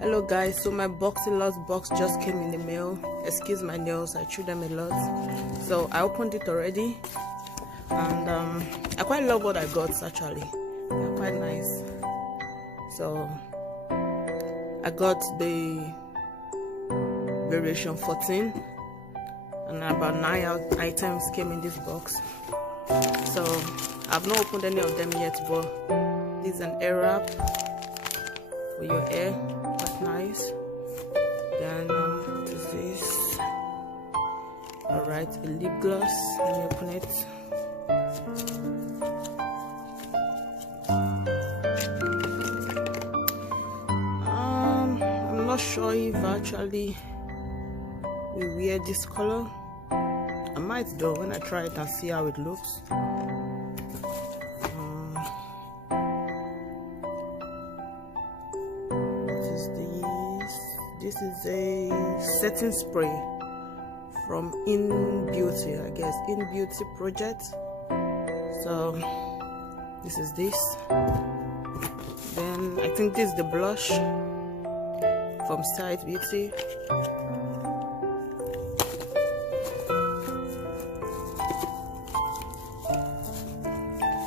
Hello guys, so my Boxyluxe box just came in the mail. Excuse my nails, I chew them a lot. So I opened it already, and I quite love what I got. Actually, they're quite nice. So I got the variation 14, and about 9 items came in this box. So I've not opened any of them yet, but this is an air wrap for your hair. That's nice. Then what is this? Alright, a lip gloss. Let me open it. I'm not sure if actually we wear this color. I might though when I try it and see how it looks. This is a setting spray from In Beauty, I guess, In Beauty project. So this is this. Then I think this is the blush from Side Beauty.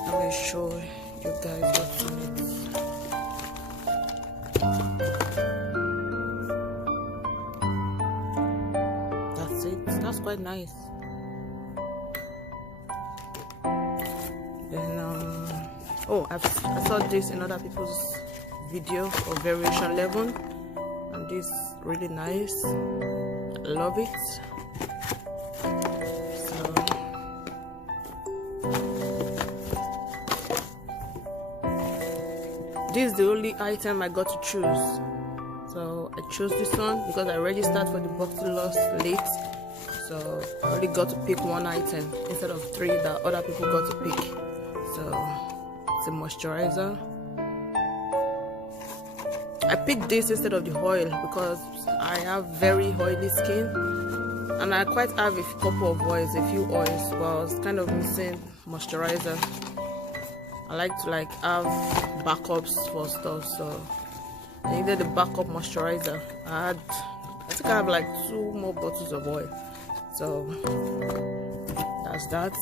Let me show you guys what's in it. That's quite nice. Then I saw this in other people's video of variation 11, and this really nice. I love it. So this is the only item I got to choose. So I chose this one because I registered for the Boxyluxe late. So I only got to pick one item instead of 3 that other people got to pick. So it's a moisturizer. I picked this instead of the oil because I have very oily skin, and I quite have a couple of oils, a few oils, but I was kind of missing moisturizer. I like to have backups for stuff, so I needed a backup moisturizer. I think I have like 2 more bottles of oil. So that's that.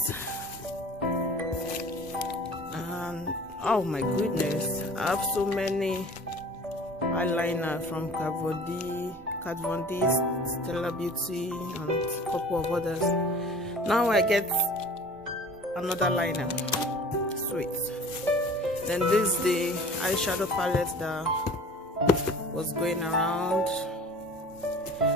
And oh my goodness, I have so many eyeliner from Kat Von D, Stella Beauty, and a couple of others. Now I get another liner. Sweet. Then this is the eyeshadow palette that was going around.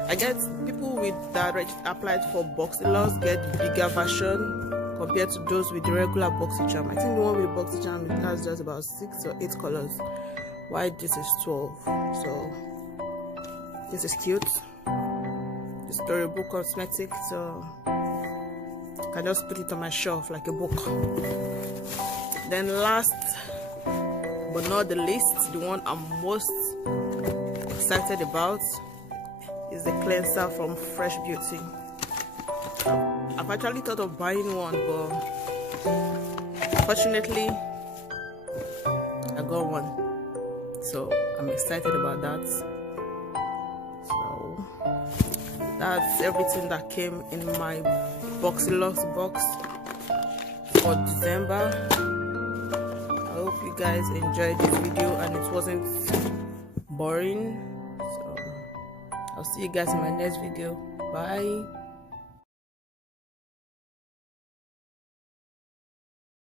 I guess people with that applied for Boxyluxe get the bigger version compared to those with the regular Boxycharm. I think the one with Boxycharm has just about 6 or 8 colors, while this is 12. So this is cute. The Storybook cosmetic, so I can just put it on my shelf like a book. Then last but not the least, the one I'm most excited about is the cleanser from Fresh Beauty. I've actually thought of buying one, but fortunately I got one, so I'm excited about that. So that's everything that came in my Boxyluxe box for December. I hope you guys enjoyed this video and it wasn't boring. I'll see you guys in my next video. Bye.